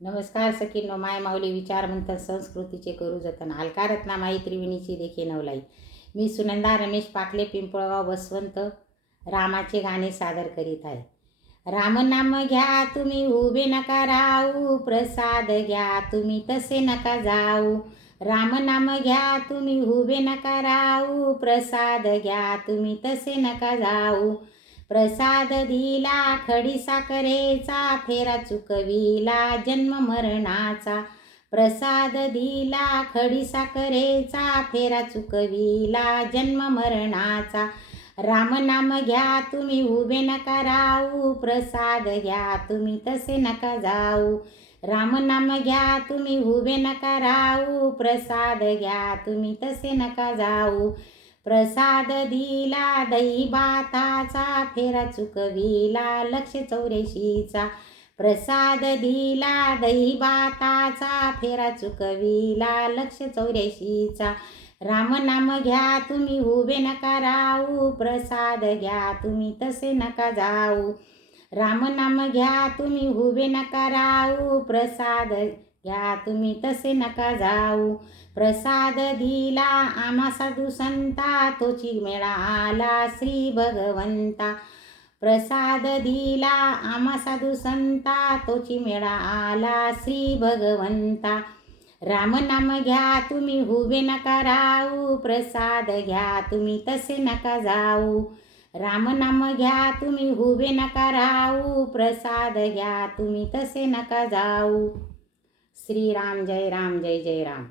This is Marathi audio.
नमस्कार सखींनो, माय माऊली विचार मंथन संस्कृतीचे करू जतन. अलका रत्नामाई त्रिवेणीची देखी नवलाई. मी सुनंदा रमेश पाकले, पिंपळगाव बसवंत, रामाचे गाणे सादर करीत आहे. राम नाम घ्या तुम्ही उभे नका राहू, प्रसाद घ्या तुम्ही तसे नका जाऊ. राम नाम घ्या तुम्ही उभे नका राहू, प्रसाद घ्या तुम्ही तसे नका जाऊ. प्रसाद दिला खडी साखरेचा, फेरा चुकविला जन्म मरणाचा. प्रसाद दिला खडी साखरेचा, फेरा चुकविला जन्म मरणाचा. राम नाम घ्या तुम्ही उभे नका राहू, प्रसाद घ्या तुम्ही तसे नका जाऊ. राम नाम घ्या तुम्ही उभे नका राहू, प्रसाद घ्या तुम्ही तसे नका जाऊ. प्रसाद दिला दही भाताचा, फेरा चुकविला 184चा. प्रसाद दिला दही भाताचा, फेरा चुकविला 184चा. राम नाम घ्या तुम्ही उभे नका राहू, प्रसाद घ्या तुम्ही तसे नका जाऊ. राम नाम घ्या तुम्ही उभे नका राहू, प्रसाद घ्या तुम्ही तसे नका जाऊ. प्रसाद दिला आम्हा साधू संता, तोची मेळा आला श्री भगवंता. प्रसाद दिला आम्हा साधू संता, तोची मेळा आला श्री भगवंता. राम नाम घ्या तुम्ही उभे नका राहू, प्रसाद घ्या तुम्ही तसे नका जाऊ. राम नाम घ्या तुम्ही उभे नका राहू, प्रसाद घ्या तुम्ही तसे नका जाऊ. श्रीराम जय राम, जय जय राम.